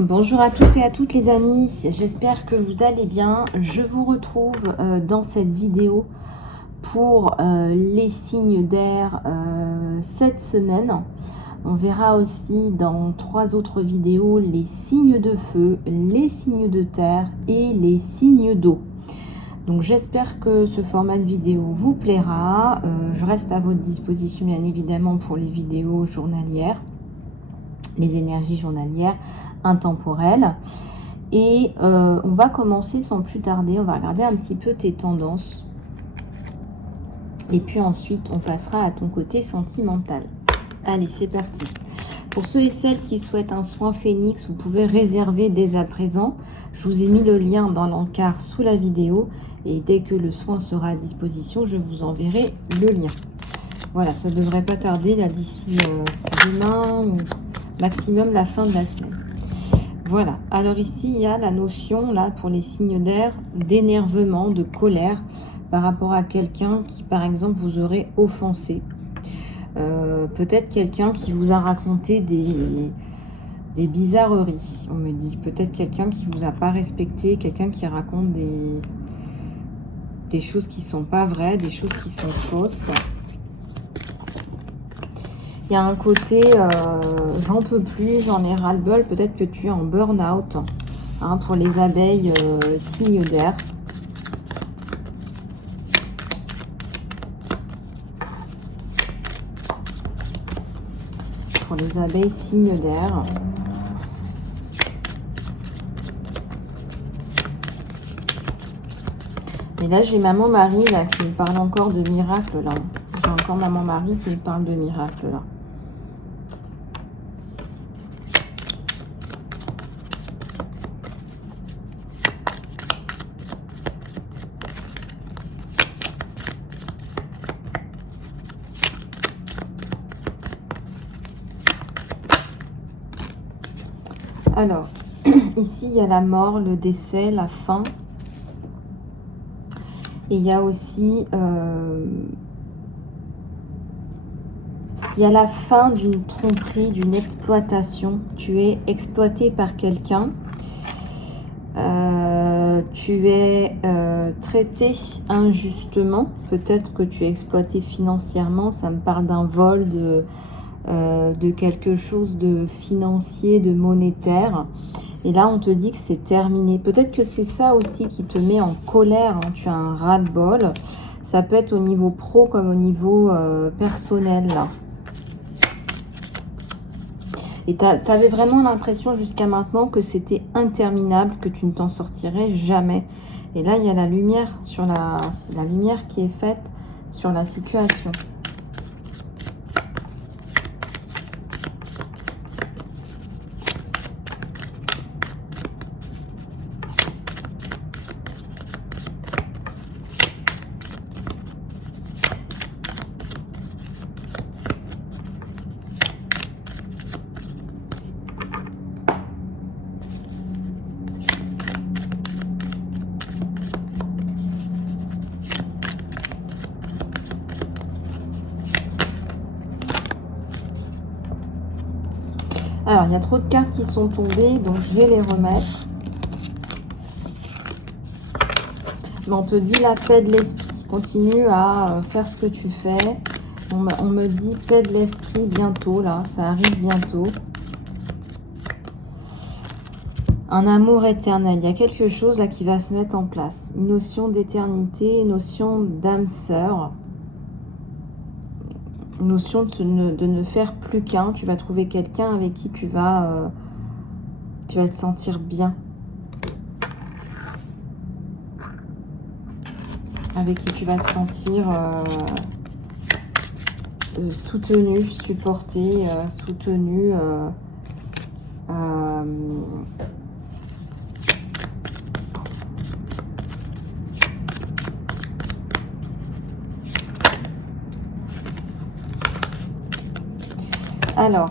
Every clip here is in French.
Bonjour à tous et à toutes les amis, j'espère que vous allez bien. Je vous retrouve dans cette vidéo pour les signes d'air cette semaine. On verra aussi dans 3 autres vidéos les signes de feu, les signes de terre et les signes d'eau. Donc j'espère que ce format de vidéo vous plaira. Je reste à votre disposition bien évidemment pour les vidéos journalières, les énergies journalières intemporelles. Et on va commencer sans plus tarder. On va regarder un petit peu tes tendances. Et puis ensuite, on passera à ton côté sentimental. Allez, c'est parti. Pour ceux et celles qui souhaitent un soin phénix, vous pouvez réserver dès à présent. Je vous ai mis le lien dans l'encart sous la vidéo. Et dès que le soin sera à disposition, je vous enverrai le lien. Voilà, ça ne devrait pas tarder là d'ici demain ou maximum la fin de la semaine. Voilà, alors ici il y a la notion là pour les signes d'air d'énervement, de colère par rapport à quelqu'un qui par exemple vous aurait offensé. Peut-être quelqu'un qui vous a raconté des bizarreries, on me dit. Peut-être quelqu'un qui vous a pas respecté, quelqu'un qui raconte des choses qui sont pas vraies, des choses qui sont fausses. Il y a un côté, j'en peux plus, j'en ai ras-le-bol. Peut-être que tu es en burn-out hein, pour les abeilles signes d'air. Pour les abeilles signes d'air. Et là, j'ai maman Marie là, qui me parle encore de miracles. Là. J'ai encore maman Marie qui me parle de miracles. Là. Alors, ici, il y a la mort, le décès, la fin. Et il y a aussi... il y a la fin d'une tromperie, d'une exploitation. Tu es exploité par quelqu'un. Tu es traité injustement. Peut-être que tu es exploité financièrement. Ça me parle d'un vol de quelque chose de financier, de monétaire. Et là, on te dit que c'est terminé. Peut-être que c'est ça aussi qui te met en colère. Hein. Tu as un ras-le-bol. Ça peut être au niveau pro comme au niveau personnel. Là. Et tu avais vraiment l'impression jusqu'à maintenant que c'était interminable, que tu ne t'en sortirais jamais. Et là, il y a la lumière sur la lumière qui est faite sur la situation. Alors, il y a trop de cartes qui sont tombées, donc je vais les remettre. Mais on te dit la paix de l'esprit. Continue à faire ce que tu fais. On me dit paix de l'esprit bientôt, là. Ça arrive bientôt. Un amour éternel. Il y a quelque chose là qui va se mettre en place. Une notion d'éternité, une notion d'âme sœur. Une notion de ne faire plus qu'un. Tu vas trouver quelqu'un avec qui tu vas te sentir bien. Avec qui tu vas te sentir soutenu, supporté, soutenu. Alors,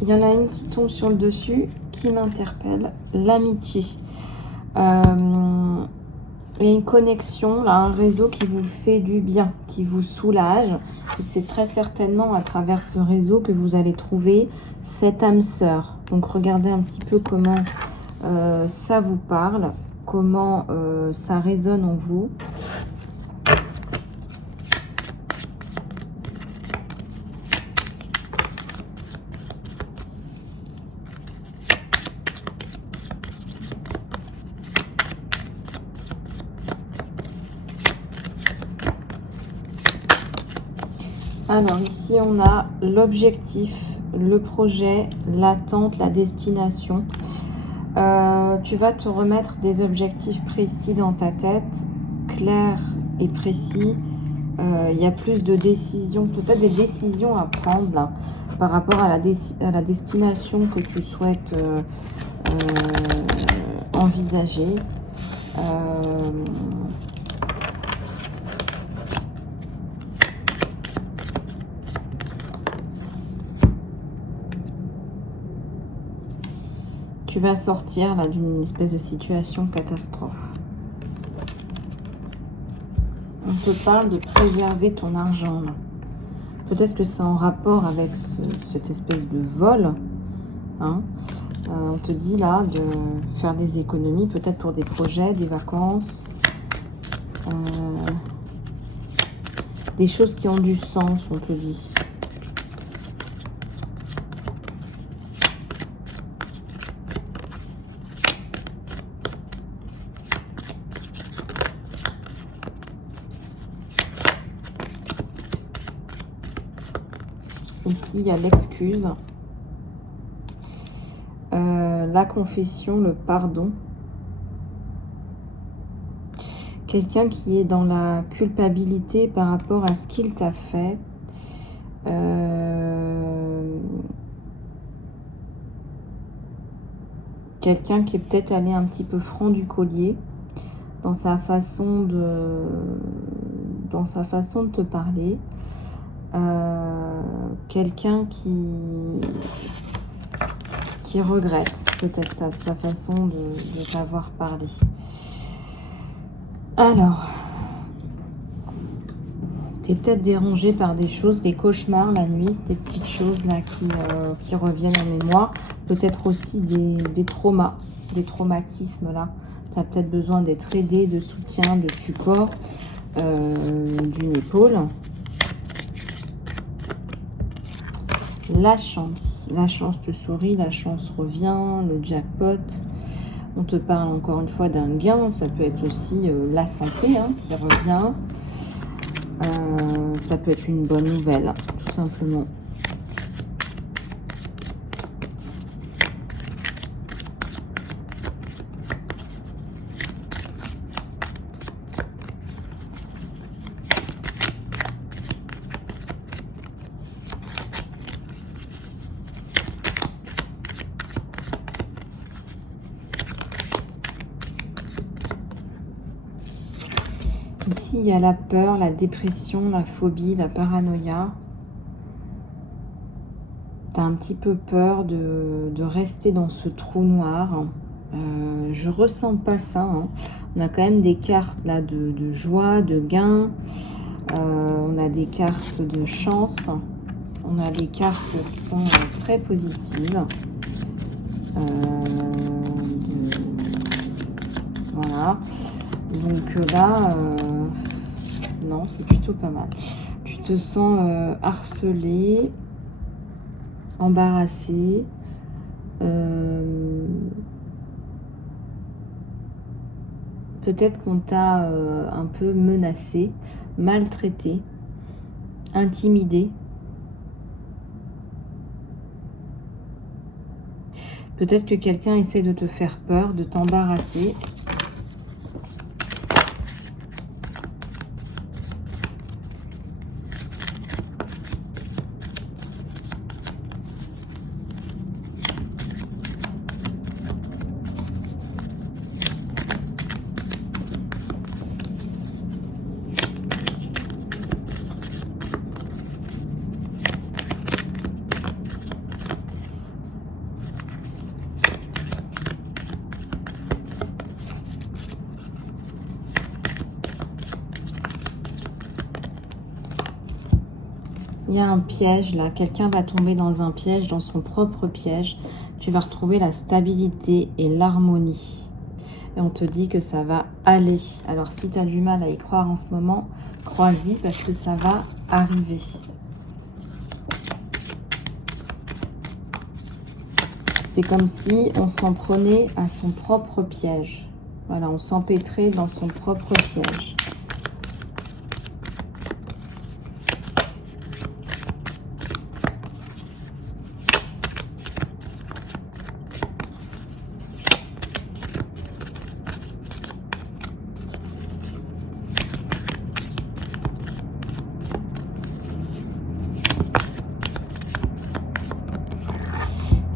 il y en a une qui tombe sur le dessus, qui m'interpelle. L'amitié. Il y a une connexion, là, un réseau qui vous fait du bien, qui vous soulage. Et c'est très certainement à travers ce réseau que vous allez trouver cette âme sœur. Donc regardez un petit peu comment ça vous parle, comment ça résonne en vous. Alors ici on a l'objectif, le projet, l'attente, la destination. Tu vas te remettre des objectifs précis dans ta tête, clairs et précis. Il y a plus de décisions, peut-être des décisions à prendre là, par rapport à la destination que tu souhaites envisager. Tu vas sortir là d'une espèce de situation catastrophe. On te parle de préserver ton argent. Peut-être que c'est en rapport avec cette espèce de vol. Hein. On te dit là de faire des économies, peut-être pour des projets, des vacances. Des choses qui ont du sens, on te dit. Ici, il y a l'excuse, la confession, le pardon. Quelqu'un qui est dans la culpabilité par rapport à ce qu'il t'a fait. Quelqu'un qui est peut-être allé un petit peu franc du collier dans sa façon de te parler. Quelqu'un qui regrette peut-être sa façon de t'avoir parlé. Alors, tu es peut-être dérangé par des choses, des cauchemars la nuit, des petites choses là qui reviennent en mémoire. Peut-être aussi des traumas, des traumatismes là. Tu as peut-être besoin d'être aidé, de soutien, de support, d'une épaule. La chance te sourit, la chance revient, le jackpot. On te parle encore une fois d'un gain, ça peut être aussi la santé hein, qui revient. Ça peut être une bonne nouvelle, tout simplement. Ici, il y a la peur, la dépression, la phobie, la paranoïa. Tu as un petit peu peur de rester dans ce trou noir. Je ressens pas ça. Hein. On a quand même des cartes là de joie, de gain. On a des cartes de chance. On a des cartes qui sont très positives. Voilà. Donc là, non, c'est plutôt pas mal. Tu te sens harcelé, embarrassé. Peut-être qu'on t'a un peu menacé, maltraité, intimidé. Peut-être que quelqu'un essaie de te faire peur, de t'embarrasser. Il y a un piège là, quelqu'un va tomber dans un piège, dans son propre piège. Tu vas retrouver la stabilité et l'harmonie. Et on te dit que ça va aller. Alors si tu as du mal à y croire en ce moment, crois-y parce que ça va arriver. C'est comme si on s'en prenait à son propre piège. Voilà, on s'empêtrait dans son propre piège.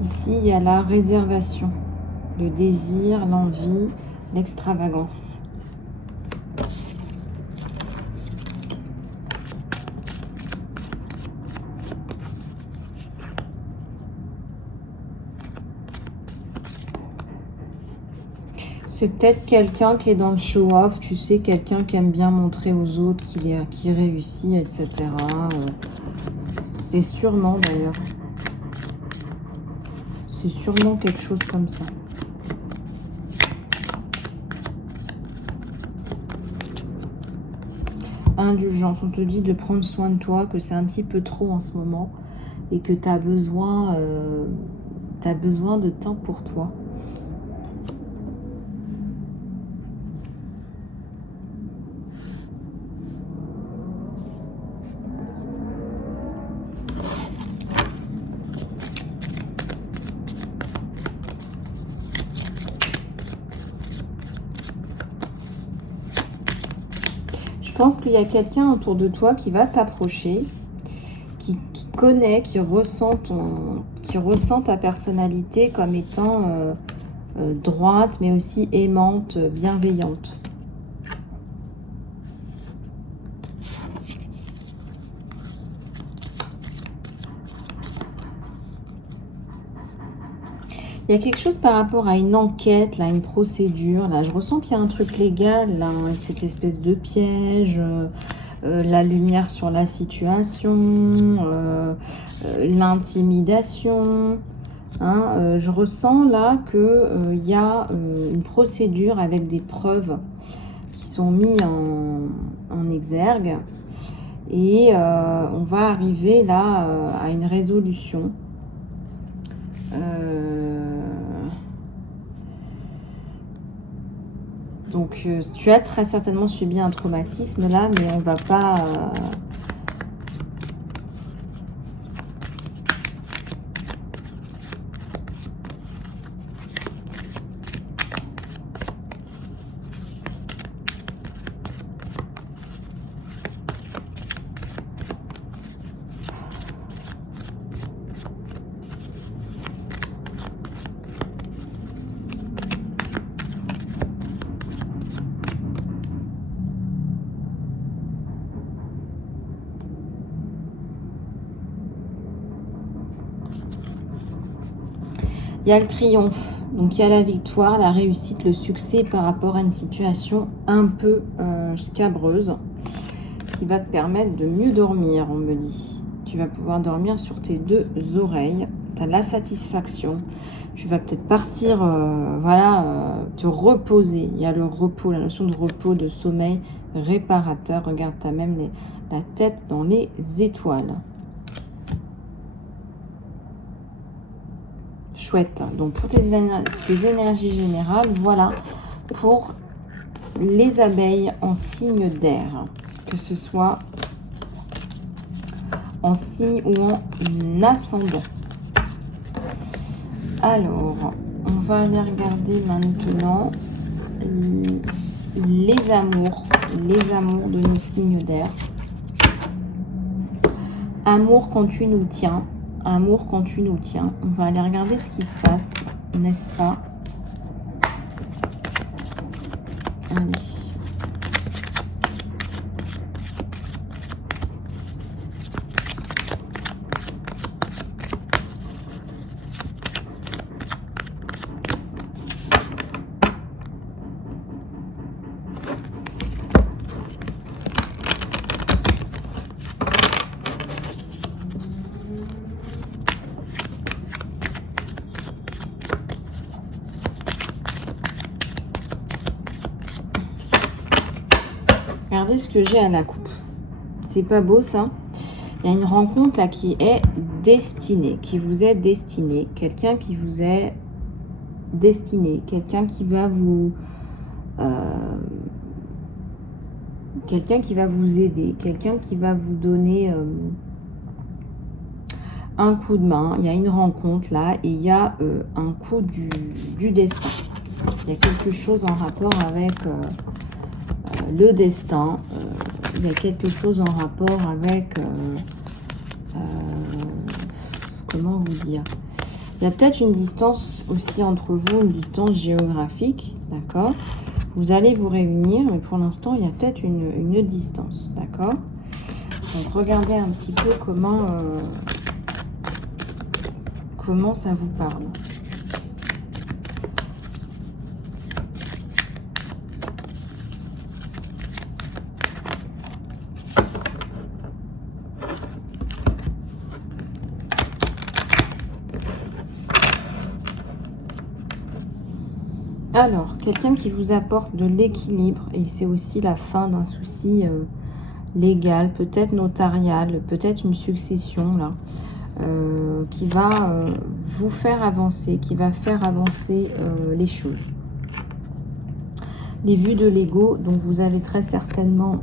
Ici, il y a la réservation, le désir, l'envie, l'extravagance. C'est peut-être quelqu'un qui est dans le show-off, tu sais, quelqu'un qui aime bien montrer aux autres qu'il réussit, etc. C'est sûrement d'ailleurs. C'est sûrement quelque chose comme ça. Indulgence, on te dit de prendre soin de toi, que c'est un petit peu trop en ce moment et que tu as besoin de temps pour toi. Je pense qu'il y a quelqu'un autour de toi qui va t'approcher, qui connaît, qui ressent ta personnalité comme étant droite, mais aussi aimante, bienveillante. Il y a quelque chose par rapport à une enquête, là, une procédure. Là, je ressens qu'il y a un truc légal, là, cette espèce de piège, la lumière sur la situation, l'intimidation. Hein, je ressens là qu'il y a une procédure avec des preuves qui sont mises en exergue. Et on va arriver là à une résolution. Donc, tu as très certainement subi un traumatisme là, mais on va pas... Il y a le triomphe, donc il y a la victoire, la réussite, le succès par rapport à une situation un peu scabreuse qui va te permettre de mieux dormir, on me dit. Tu vas pouvoir dormir sur tes deux oreilles, tu as la satisfaction, tu vas peut-être partir, te reposer. Il y a le repos, la notion de repos, de sommeil réparateur. Regarde, tu as même la tête dans les étoiles. Chouette. Donc pour tes énergies générales, voilà pour les abeilles en signe d'air, que ce soit en signe ou en ascendant. Alors, on va aller regarder maintenant les amours de nos signes d'air. Amour quand tu nous tiens. Amour quand tu nous tiens. On va aller regarder ce qui se passe, n'est-ce pas? Allez. regardez ce que j'ai à la coupe. C'est pas beau ça? Il y a une rencontre là qui est destinée, qui vous est destinée. Quelqu'un qui vous est destiné, quelqu'un qui va vous... quelqu'un qui va vous aider, quelqu'un qui va vous donner un coup de main. Il y a une rencontre là et il y a un coup du destin. Il y a quelque chose en rapport avec le destin. Il y a quelque chose en rapport avec... comment vous dire? Il y a peut-être une distance aussi entre vous, une distance géographique, d'accord? Vous allez vous réunir, mais pour l'instant, il y a peut-être une distance, d'accord? Donc, regardez un petit peu comment ça vous parle. Alors, quelqu'un qui vous apporte de l'équilibre, et c'est aussi la fin d'un souci légal, peut-être notarial, peut-être une succession, là, qui va vous faire avancer, qui va faire avancer les choses. Les vues de l'ego, donc vous avez très certainement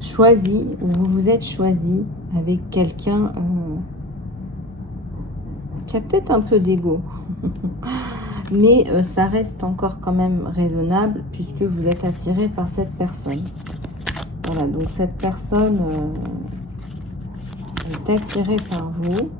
choisi, ou vous vous êtes choisi avec quelqu'un qui a peut-être un peu d'ego. Mais ça reste encore quand même raisonnable puisque vous êtes attiré par cette personne. Voilà, donc cette personne est attirée par vous.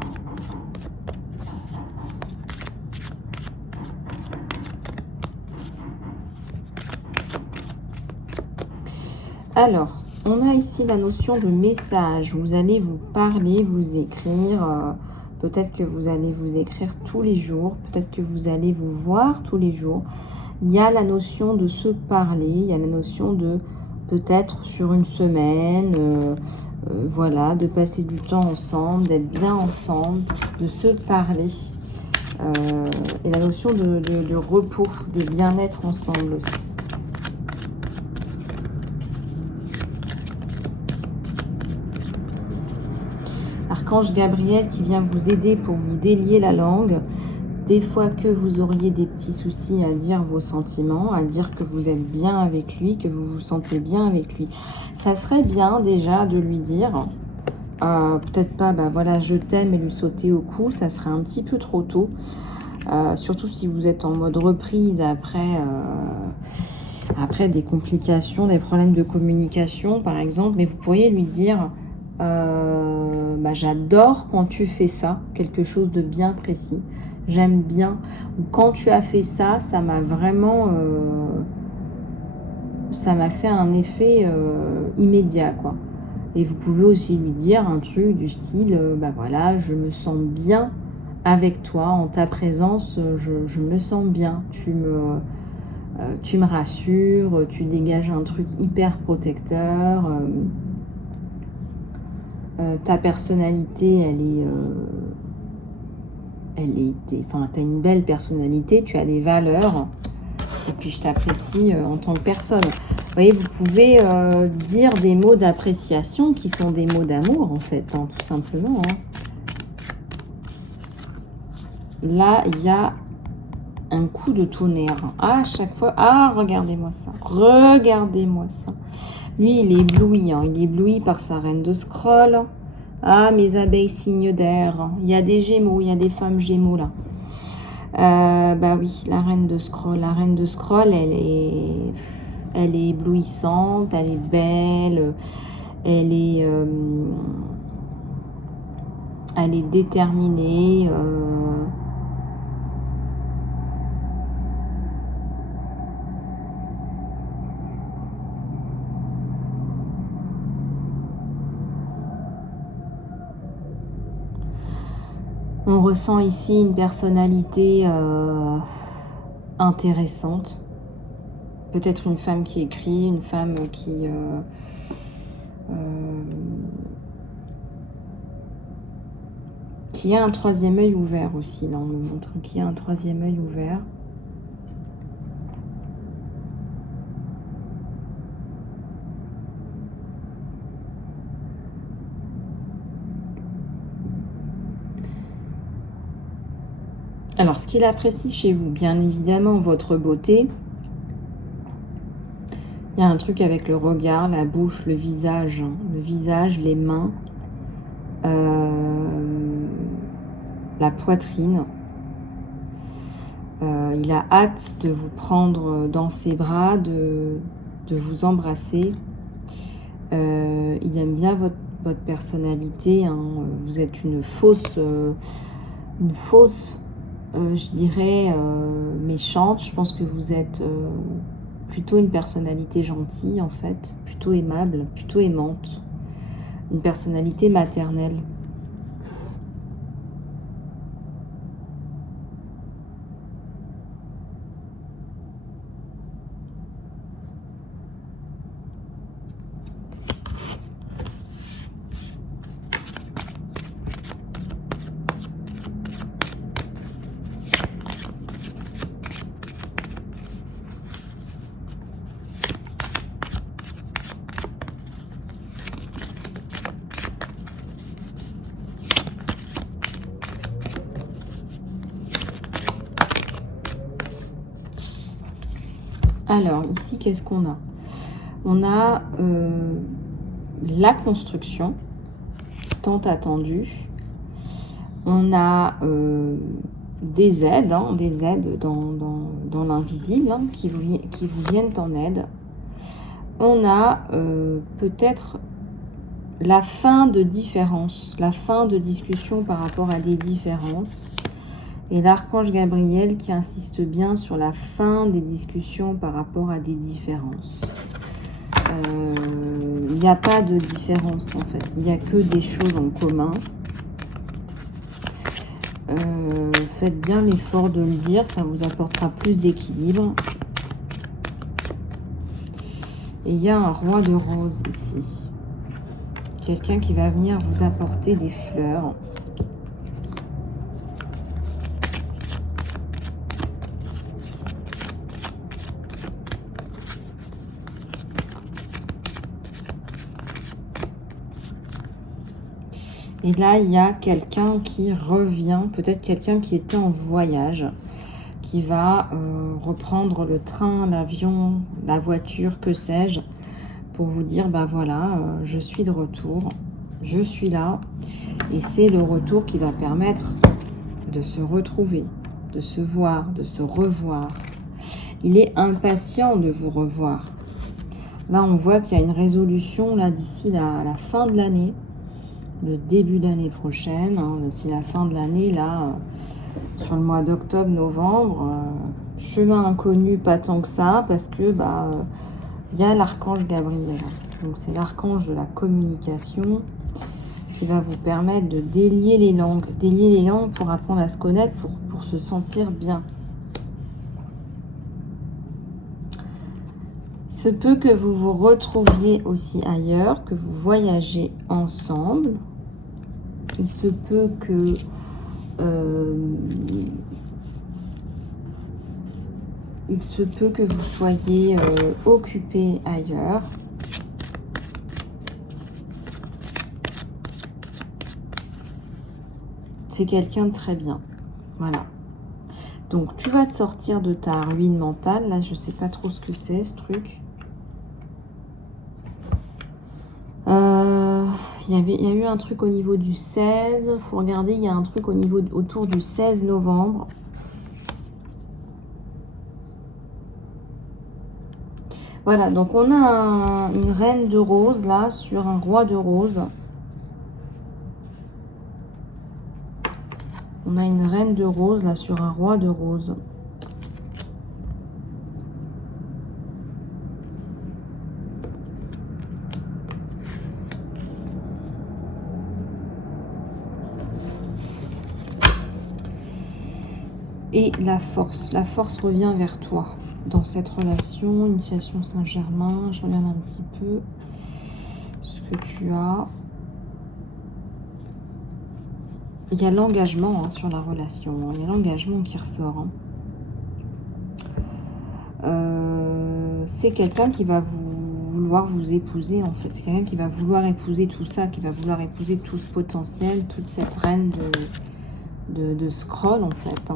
Alors, on a ici la notion de message. Vous allez vous parler, vous écrire... peut-être que vous allez vous écrire tous les jours. Peut-être que vous allez vous voir tous les jours. Il y a la notion de se parler. Il y a la notion de peut-être sur une semaine. Voilà, de passer du temps ensemble, d'être bien ensemble, de se parler. Et la notion de repos, de bien-être ensemble aussi. Archange Gabriel qui vient vous aider pour vous délier la langue. Des fois que vous auriez des petits soucis à dire vos sentiments, à dire que vous êtes bien avec lui, que vous vous sentez bien avec lui. Ça serait bien déjà de lui dire, peut-être pas, bah voilà, je t'aime et lui sauter au cou, ça serait un petit peu trop tôt. Surtout si vous êtes en mode reprise après des complications, des problèmes de communication par exemple, mais vous pourriez lui dire... bah, j'adore quand tu fais ça, quelque chose de bien précis. J'aime bien. Ou quand tu as fait ça, ça m'a vraiment... ça m'a fait un effet immédiat, quoi. Et vous pouvez aussi lui dire un truc du style, bah voilà, je me sens bien avec toi, en ta présence, je me sens bien. Tu me rassures, tu dégages un truc hyper protecteur. Ta personnalité, enfin, tu as une belle personnalité, tu as des valeurs, et puis je t'apprécie en tant que personne. Vous voyez, vous pouvez dire des mots d'appréciation qui sont des mots d'amour, en fait, hein, tout simplement. Hein. Là, il y a un coup de tonnerre. À chaque fois... Ah, regardez-moi ça. Regardez-moi ça. Lui, il est ébloui. Hein. Il est ébloui par sa reine de scroll. Ah, mes abeilles signes d'air. Il y a des gémeaux, il y a des femmes gémeaux là. Bah oui, la reine de scroll. La reine de scroll, elle est éblouissante, elle est belle, elle est déterminée. On ressent ici une personnalité intéressante. Peut-être une femme qui écrit, une femme qui a un troisième œil ouvert aussi. Là, on me montre qu'il y a un troisième œil ouvert. Alors, ce qu'il apprécie chez vous, bien évidemment, votre beauté. Il y a un truc avec le regard, la bouche, le visage, hein. Le visage, les mains, la poitrine. Il a hâte de vous prendre dans ses bras, de vous embrasser. Il aime bien votre personnalité, hein. Vous êtes une fausse, je dirais, méchante. Je pense que vous êtes plutôt une personnalité gentille, en fait, plutôt aimable, plutôt aimante, une personnalité maternelle. Alors, ici, qu'est-ce qu'on a? On a la construction, tant attendue. On a des aides dans l'invisible, hein, qui vous viennent en aide. On a peut-être la fin de différence, la fin de discussion par rapport à des différences. Et l'archange Gabriel qui insiste bien sur la fin des discussions par rapport à des différences. Il n'y a pas de différence en fait, il n'y a que des choses en commun. Faites bien l'effort de le dire, ça vous apportera plus d'équilibre. Et il y a un roi de rose ici. Quelqu'un qui va venir vous apporter des fleurs. Et là, il y a quelqu'un qui revient, peut-être quelqu'un qui était en voyage, qui va reprendre le train, l'avion, la voiture, que sais-je, pour vous dire, bah voilà, je suis de retour, je suis là. Et c'est le retour qui va permettre de se retrouver, de se voir, de se revoir. Il est impatient de vous revoir. Là, on voit qu'il y a une résolution là d'ici la fin de l'année. Le début de l'année prochaine, hein, d'ici la fin de l'année, là, sur le mois d'octobre, novembre, chemin inconnu, pas tant que ça, parce que il y a l'archange Gabriel. Donc c'est l'archange de la communication qui va vous permettre de délier les langues pour apprendre à se connaître, pour se sentir bien. Il se peut que vous vous retrouviez aussi ailleurs, que vous voyagez ensemble. Il se peut que vous soyez occupé ailleurs. C'est quelqu'un de très bien. Voilà. Donc, tu vas te sortir de ta ruine mentale. Là, je ne sais pas trop ce que c'est, ce truc. Il y a eu un truc au niveau du 16. Il faut regarder, il y a un truc autour du 16 novembre. Voilà, donc on a une reine de rose là sur un roi de rose. On a une reine de rose là sur un roi de rose. Et la force revient vers toi dans cette relation. Initiation Saint-Germain, je regarde un petit peu ce que tu as. Il y a l'engagement sur la relation, il y a l'engagement qui ressort. C'est quelqu'un qui va vouloir vous épouser en fait. C'est quelqu'un qui va vouloir épouser tout ça, qui va vouloir épouser tout ce potentiel, toute cette reine de scroll en fait.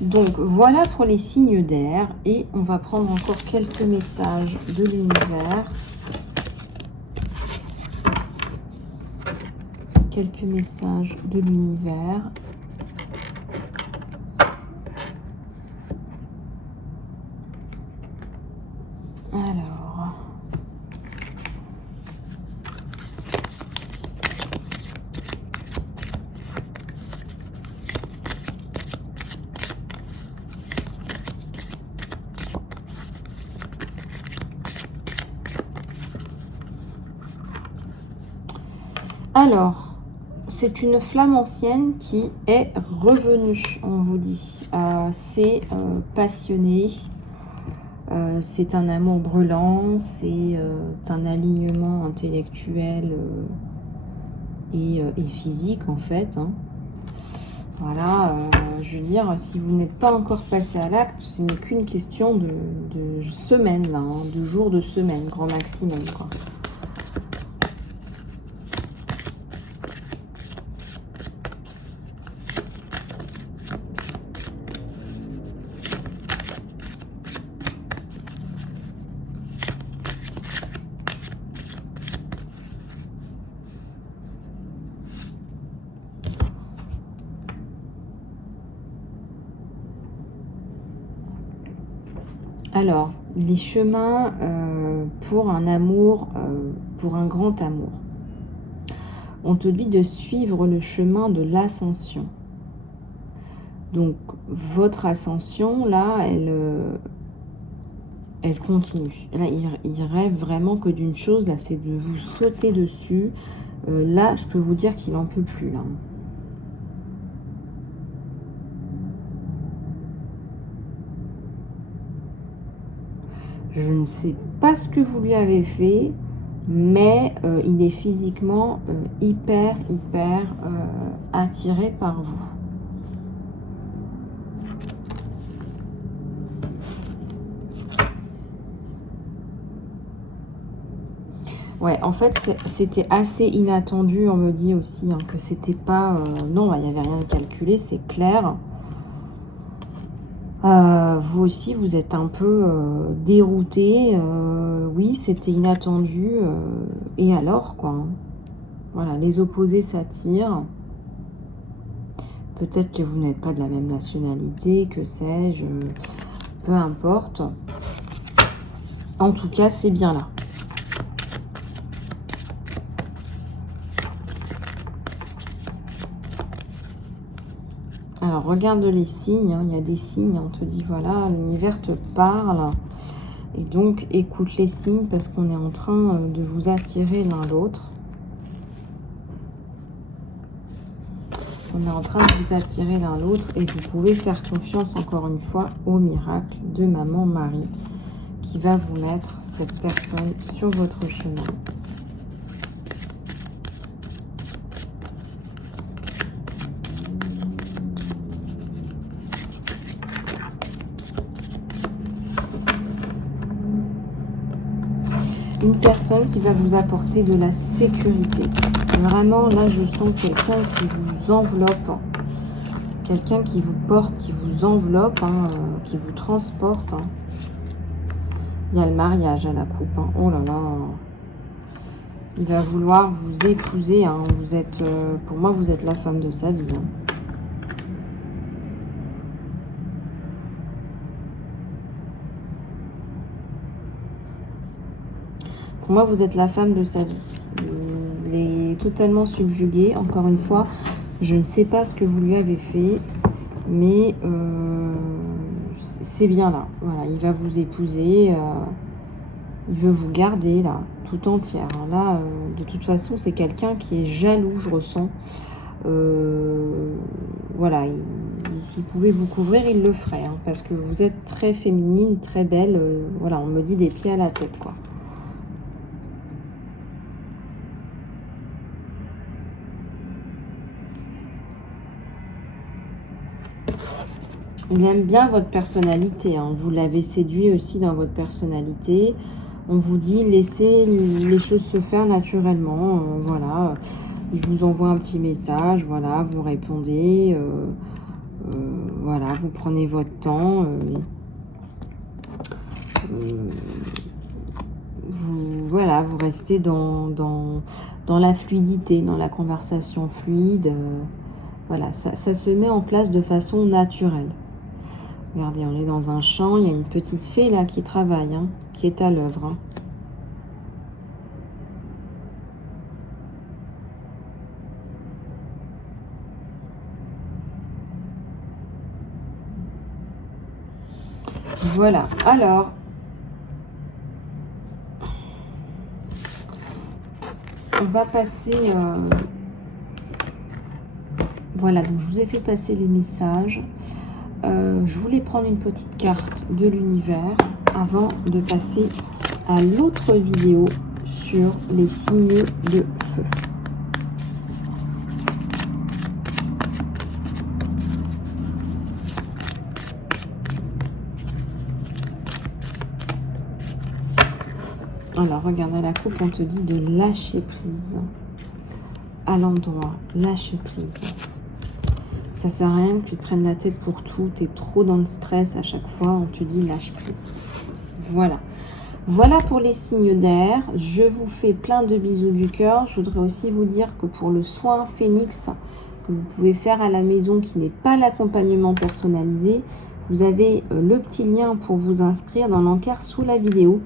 Donc, voilà pour les signes d'air. Et on va prendre encore quelques messages de l'univers. Quelques messages de l'univers. Alors... Alors, c'est une flamme ancienne qui est revenue, on vous dit. C'est passionné, c'est un amour brûlant, c'est un alignement intellectuel et physique en fait. Hein. Voilà, je veux dire, si vous n'êtes pas encore passé à l'acte, ce n'est qu'une question de semaine, là, hein, de jours de semaine, grand maximum, quoi. Alors, les chemins pour un amour, pour un grand amour. On te dit de suivre le chemin de l'ascension. Donc, votre ascension, là, elle continue. Là, il rêve vraiment que d'une chose, là, c'est de vous sauter dessus. Là, je peux vous dire qu'il n'en peut plus, là. Je ne sais pas ce que vous lui avez fait, mais il est physiquement hyper attiré par vous. Ouais, en fait, c'était assez inattendu, on me dit aussi, hein, que c'était pas... non, il n'y avait rien de calculé, c'est clair. Vous aussi, vous êtes un peu dérouté. Oui, c'était inattendu. Et alors, quoi. Hein. Voilà, les opposés s'attirent. Peut-être que vous n'êtes pas de la même nationalité, que sais-je. Peu importe. En tout cas, c'est bien là. Alors, regarde les signes, hein. Il y a des signes, on te dit, voilà, l'univers te parle. Et donc, écoute les signes parce qu'on est en train de vous attirer l'un l'autre. On est en train de vous attirer l'un l'autre et vous pouvez faire confiance encore une fois au miracle de Maman Marie qui va vous mettre cette personne sur votre chemin. Une personne qui va vous apporter de la sécurité. Vraiment, là, je sens quelqu'un qui vous enveloppe. Quelqu'un qui vous porte, qui vous enveloppe, hein, qui vous transporte. Hein. Il y a le mariage à la coupe. Hein. Oh là là. Il va vouloir vous épouser. Hein. Vous êtes, pour moi, vous êtes la femme de sa vie. Hein. Pour moi, vous êtes la femme de sa vie. Il est totalement subjugué. Encore une fois, je ne sais pas ce que vous lui avez fait, mais c'est bien là. Voilà, il va vous épouser. Il veut vous garder là, tout entière. Là, de toute façon, c'est quelqu'un qui est jaloux, je ressens. Voilà, s'il pouvait vous couvrir, il le ferait. Hein, parce que vous êtes très féminine, très belle. Voilà, on me dit des pieds à la tête, quoi. Il aime bien votre personnalité. Hein. Vous l'avez séduit aussi dans votre personnalité. On vous dit, laissez les choses se faire naturellement. Voilà. Il vous envoie un petit message. Voilà, vous répondez. Voilà, vous prenez votre temps. Voilà, vous restez dans la fluidité, dans la conversation fluide. Voilà, ça se met en place de façon naturelle. Regardez, on est dans un champ, il y a une petite fée là qui travaille, hein, qui est à l'œuvre. Hein. Voilà, alors, on va passer... voilà, donc je vous ai fait passer les messages. Je voulais prendre une petite carte de l'univers avant de passer à l'autre vidéo sur les signes de feu. Alors, regarde, à la coupe, on te dit de lâcher prise. À l'endroit, lâcher prise. Ça sert à rien que tu te prennes la tête pour tout. Tu es trop dans le stress à chaque fois. On te dit lâche prise. Voilà. Voilà pour les signes d'air. Je vous fais plein de bisous du cœur. Je voudrais aussi vous dire que pour le soin Phénix que vous pouvez faire à la maison, qui n'est pas l'accompagnement personnalisé, vous avez le petit lien pour vous inscrire dans l'encart sous la vidéo.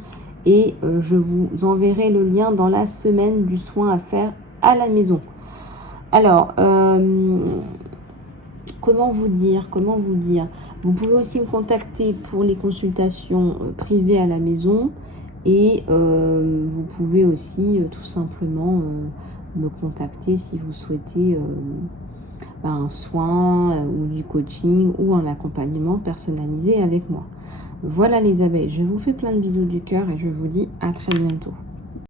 Et je vous enverrai le lien dans la semaine du soin à faire à la maison. Alors, comment vous dire, vous pouvez aussi me contacter pour les consultations privées à la maison. Et vous pouvez aussi tout simplement me contacter si vous souhaitez un soin ou du coaching ou un accompagnement personnalisé avec moi. Voilà les abeilles, je vous fais plein de bisous du cœur et je vous dis à très bientôt.